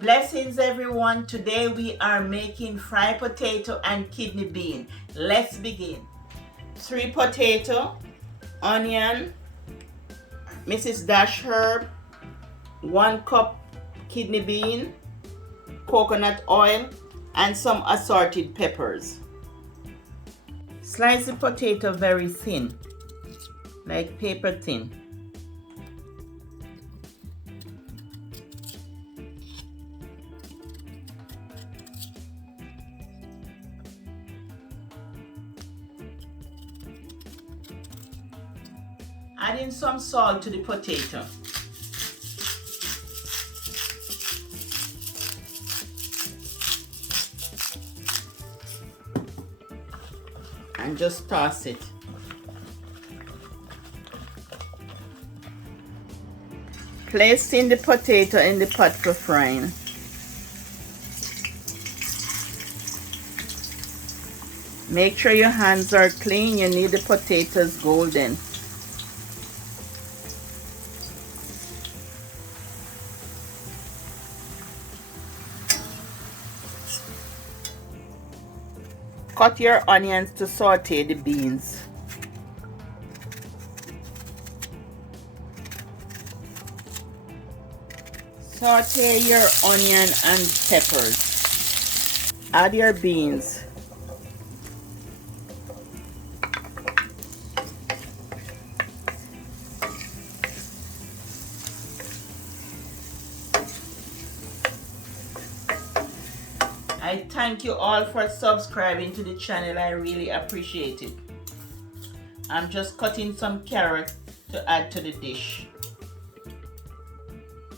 Blessings everyone. Today we are making fried potato and kidney bean. Let's begin. 3 potato, onion, Mrs. Dash herb, 1 cup kidney bean, coconut oil, and some assorted peppers. Slice the potato very thin, like paper thin. Add in some salt to the potato. And just toss it. Place in the potato in the pot for frying. Make sure your hands are clean. You need the potatoes golden. Cut your onions to saute the beans. Saute your onion and peppers. Add your beans. I thank you all for subscribing to the channel. I really appreciate it. I'm just cutting some carrot to add to the dish,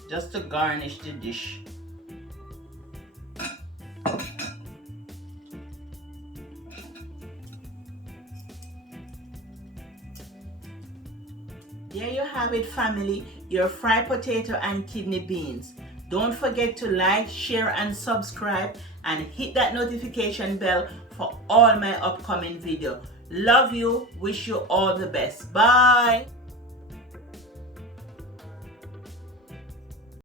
just to garnish the dish. There you have it, family, your fried potato and kidney beans. Don't forget to like, share, and subscribe, and hit that notification bell for all my upcoming videos. Love you. Wish you all the best. Bye.